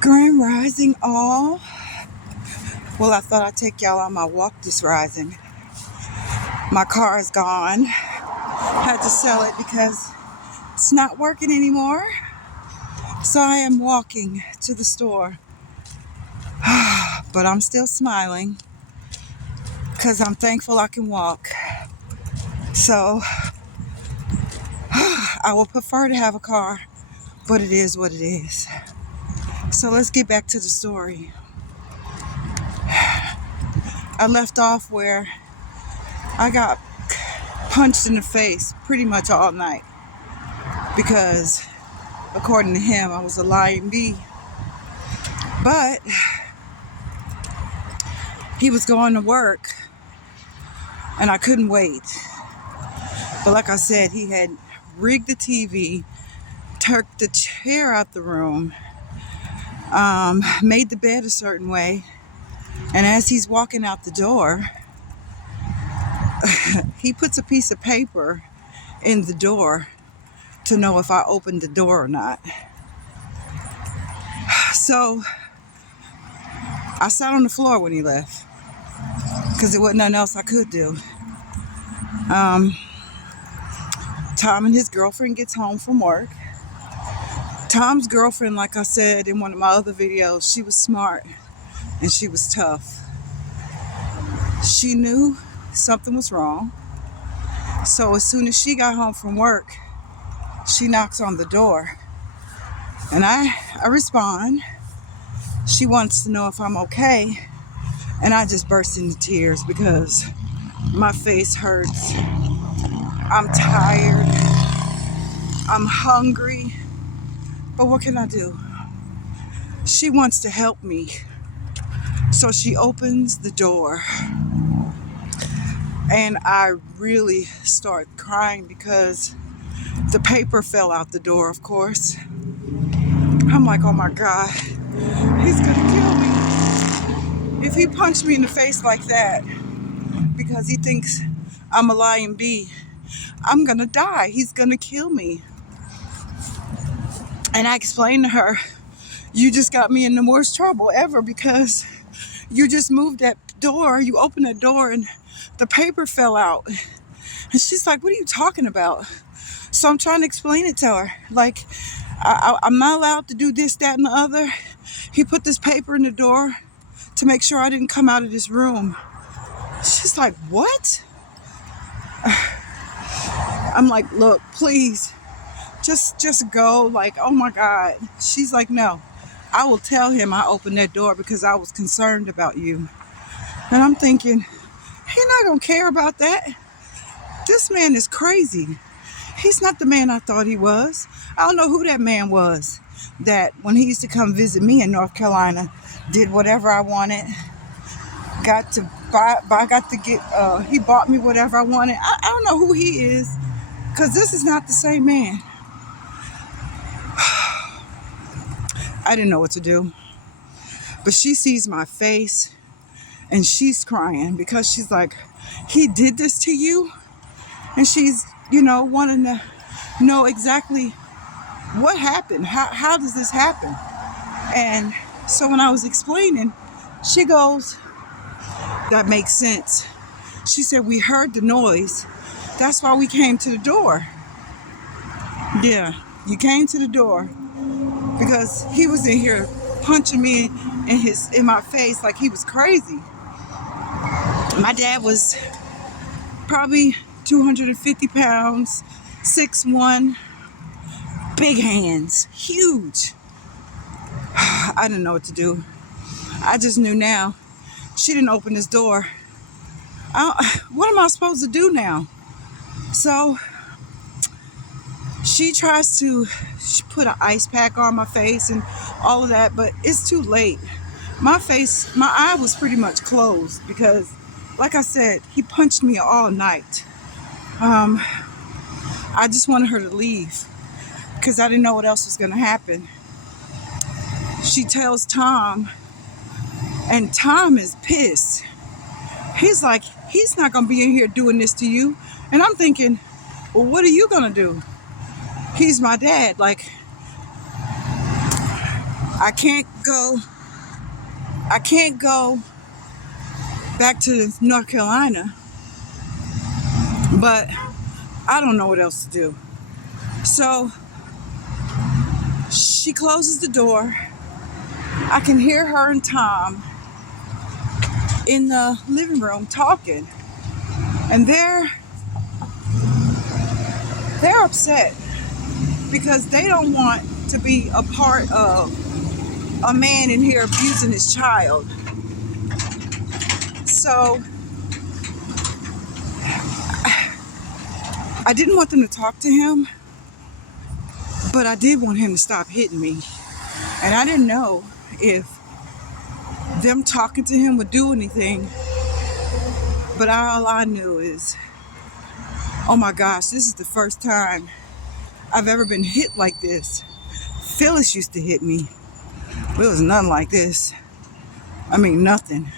Grand Rising all. Well, I thought I'd take y'all on my walk this rising. My car is gone. Had to sell it because it's not working anymore. So I am walking to the store. But I'm still smiling because I'm thankful I can walk. So I would prefer to have a car, but it is what it is. So let's get back to the story. I left off where I got punched in the face pretty much all night because according to him, I was a lying bee. But he was going to work and I couldn't wait. But like I said, he had rigged the TV, took the chair out the room, made the bed a certain way. And as he's walking out the door, he puts a piece of paper in the door to know if I opened the door or not. So I sat on the floor when he left because there wasn't nothing else I could do. Tom and his girlfriend gets home from work. Tom's girlfriend, like I said in one of my other videos, she was smart and she was tough. She knew something was wrong. So as soon as she got home from work, she knocks on the door. And I respond. She wants to know if I'm okay. And I just burst into tears because my face hurts. I'm tired. I'm hungry. But what can I do? She wants to help me. So she opens the door. And I really start crying because the paper fell out the door, of course. I'm like, oh my God, he's gonna kill me. If he punched me in the face like that because he thinks I'm a lying bee, I'm gonna die. He's gonna kill me. And I explained to her, you just got me in the worst trouble ever because you just moved that door, you opened that door and the paper fell out. And she's like, what are you talking about? So I'm trying to explain it to her. Like, I'm not allowed to do this, that, and the other. He put this paper in the door to make sure I didn't come out of this room. She's like, what? I'm like, look, please, just go. Like, oh my God. She's like, no, I will tell him I opened that door because I was concerned about you. And I'm thinking, he's not going to care about that. This man is crazy. He's not the man I thought he was. I don't know who that man was that when he used to come visit me in North Carolina, did whatever I wanted, got to he bought me whatever I wanted. I don't know who he is because this is not the same man. I didn't know what to do. But she sees my face and she's crying because she's like, he did this to you? And she's, wanting to know exactly what happened. How does this happen? And so when I was explaining, she goes, that makes sense. She said, we heard the noise. That's why we came to the door. Yeah, you came to the door because he was in here punching me in my face like he was crazy. My dad was probably 250 pounds, 6'1", big hands, huge. I didn't know what to do. I just knew now. She didn't open this door. What am I supposed to do now? So she tries to put an ice pack on my face and all of that, but it's too late. My eye was pretty much closed because, like I said, he punched me all night. I just wanted her to leave because I didn't know what else was going to happen. She tells Tom, and Tom is pissed. He's like, he's not going to be in here doing this to you. And I'm thinking, well, what are you going to do? He's my dad. Like, I can't go. I can't go back to North Carolina, but I don't know what else to do. So she closes the door. I can hear her and Tom in the living room talking, and they're upset because they don't want to be a part of a man in here abusing his child. So I didn't want them to talk to him, but I did want him to stop hitting me. And I didn't know if them talking to him would do anything, but all I knew is, oh my gosh, this is the first time I've ever been hit like this. Phyllis used to hit me. It was nothing like this. I mean, nothing.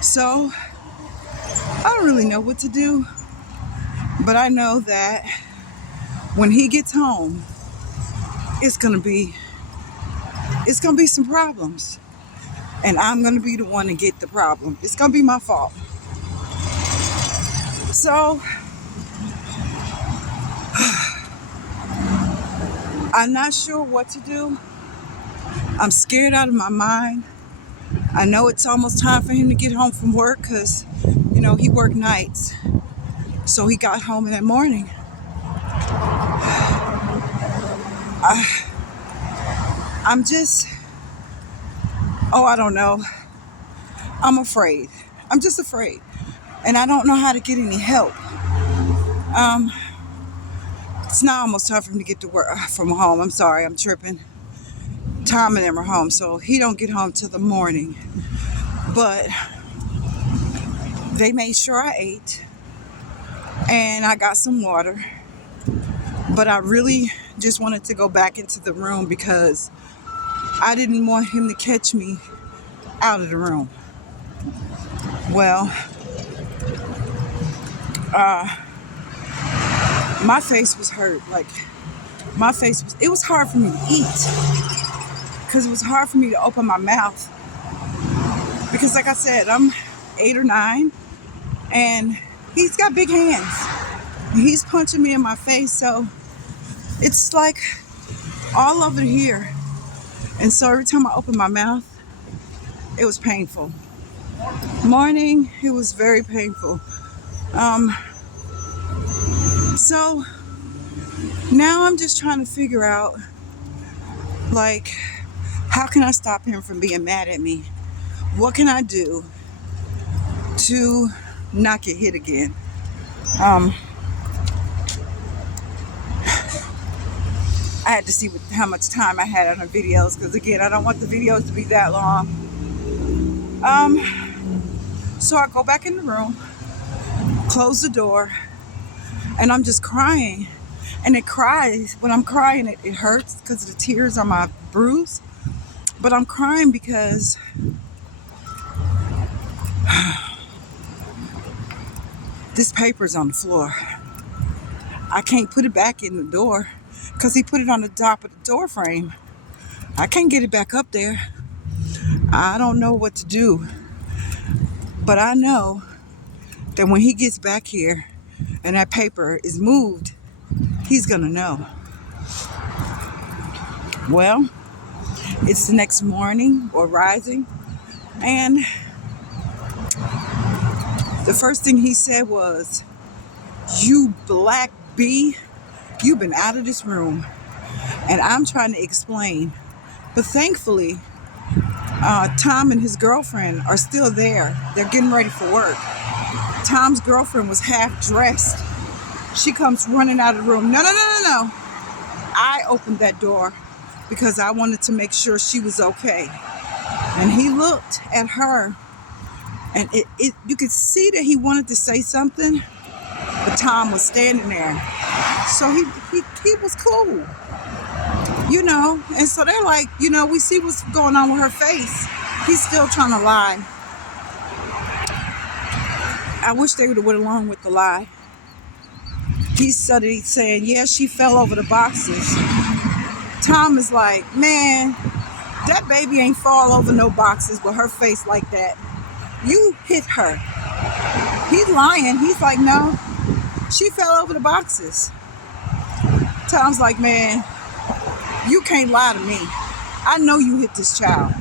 So I don't really know what to do, but I know that when he gets home, it's gonna be some problems, and I'm gonna be the one to get the problem. It's gonna be my fault. So I'm not sure what to do. I'm scared out of my mind. I know it's almost time for him to get home from work because, he worked nights. So he got home in that morning. I'm just, I don't know. I'm afraid. I'm just afraid. And I don't know how to get any help. It's now almost time for him to get to work from home. I'm sorry, I'm tripping. Tom and them are home, so he don't get home till the morning. But they made sure I ate, and I got some water. But I really just wanted to go back into the room because I didn't want him to catch me out of the room. Well, my face was hurt. It was hard for me to eat because it was hard for me to open my mouth. Because like I said, I'm 8 or 9 and he's got big hands. He's punching me in my face, so it's like all over here. And so every time I open my mouth, it was painful. Morning, it was very painful. So now I'm just trying to figure out, how can I stop him from being mad at me? What can I do to not get hit again? I had to see how much time I had on the videos because, again, I don't want the videos to be that long. So I go back in the room, close the door, and I'm just crying. And it cries. When I'm crying, it hurts because of the tears on my bruise. But I'm crying because this paper's on the floor. I can't put it back in the door because he put it on the top of the door frame. I can't get it back up there. I don't know what to do. But I know that when he gets back here and that paper is moved, he's gonna know. Well, it's the next morning or rising, and the first thing he said was, "You black bee, you've been out of this room." And I'm trying to explain, but thankfully, Tom and his girlfriend are still there. They're getting ready for work. Tom's girlfriend was half dressed. She comes running out of the room. No. I opened that door because I wanted to make sure she was okay. And he looked at her, and you could see that he wanted to say something, but Tom was standing there. So he was cool. And so they're like, we see what's going on with her face. He's still trying to lie. I wish they would have went along with the lie. He started saying, yeah, she fell over the boxes. Tom is like, man, That baby ain't fall over no boxes with her face like that. You hit her. He's lying. He's like, no, she fell over the boxes. Tom's like, man, you can't lie to me. I know you hit this child.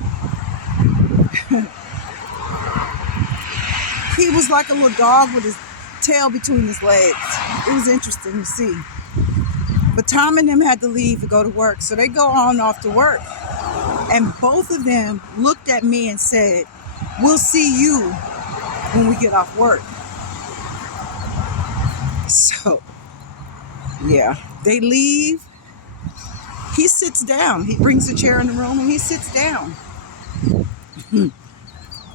He was like a little dog with his tail between his legs. It was interesting to see. But Tom and them had to leave to go to work. So they go on off to work. And both of them looked at me and said, we'll see you when we get off work. So, yeah, they leave. He sits down. He brings a chair in the room and he sits down.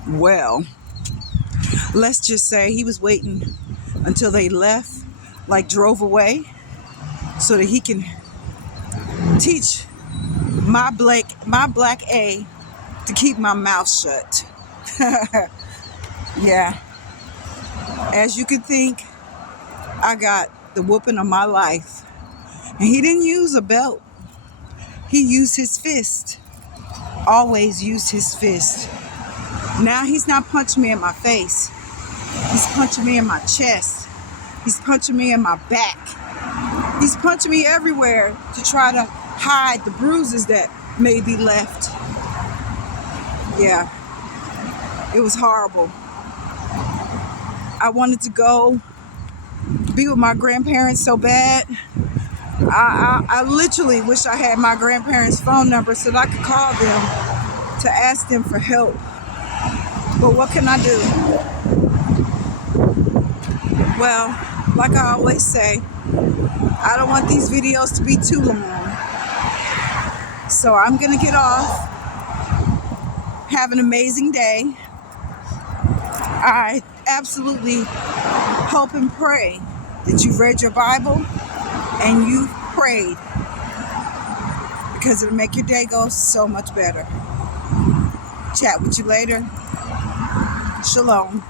Well, let's just say he was waiting until they left, like drove away, so that he can teach my black A to keep my mouth shut. Yeah. As you can think, I got the whooping of my life. And he didn't use a belt. He used his fist. Always used his fist. Now he's not punching me in my face. He's punching me in my chest. He's punching me in my back. He's punching me everywhere to try to hide the bruises that may be left. Yeah, it was horrible. I wanted to go be with my grandparents so bad. I literally wish I had my grandparents' phone number so that I could call them to ask them for help. But what can I do? Well, like I always say, I don't want these videos to be too long. So I'm going to get off. Have an amazing day. I absolutely hope and pray that you've read your Bible and you've prayed, because it'll make your day go so much better. Chat with you later. Shalom.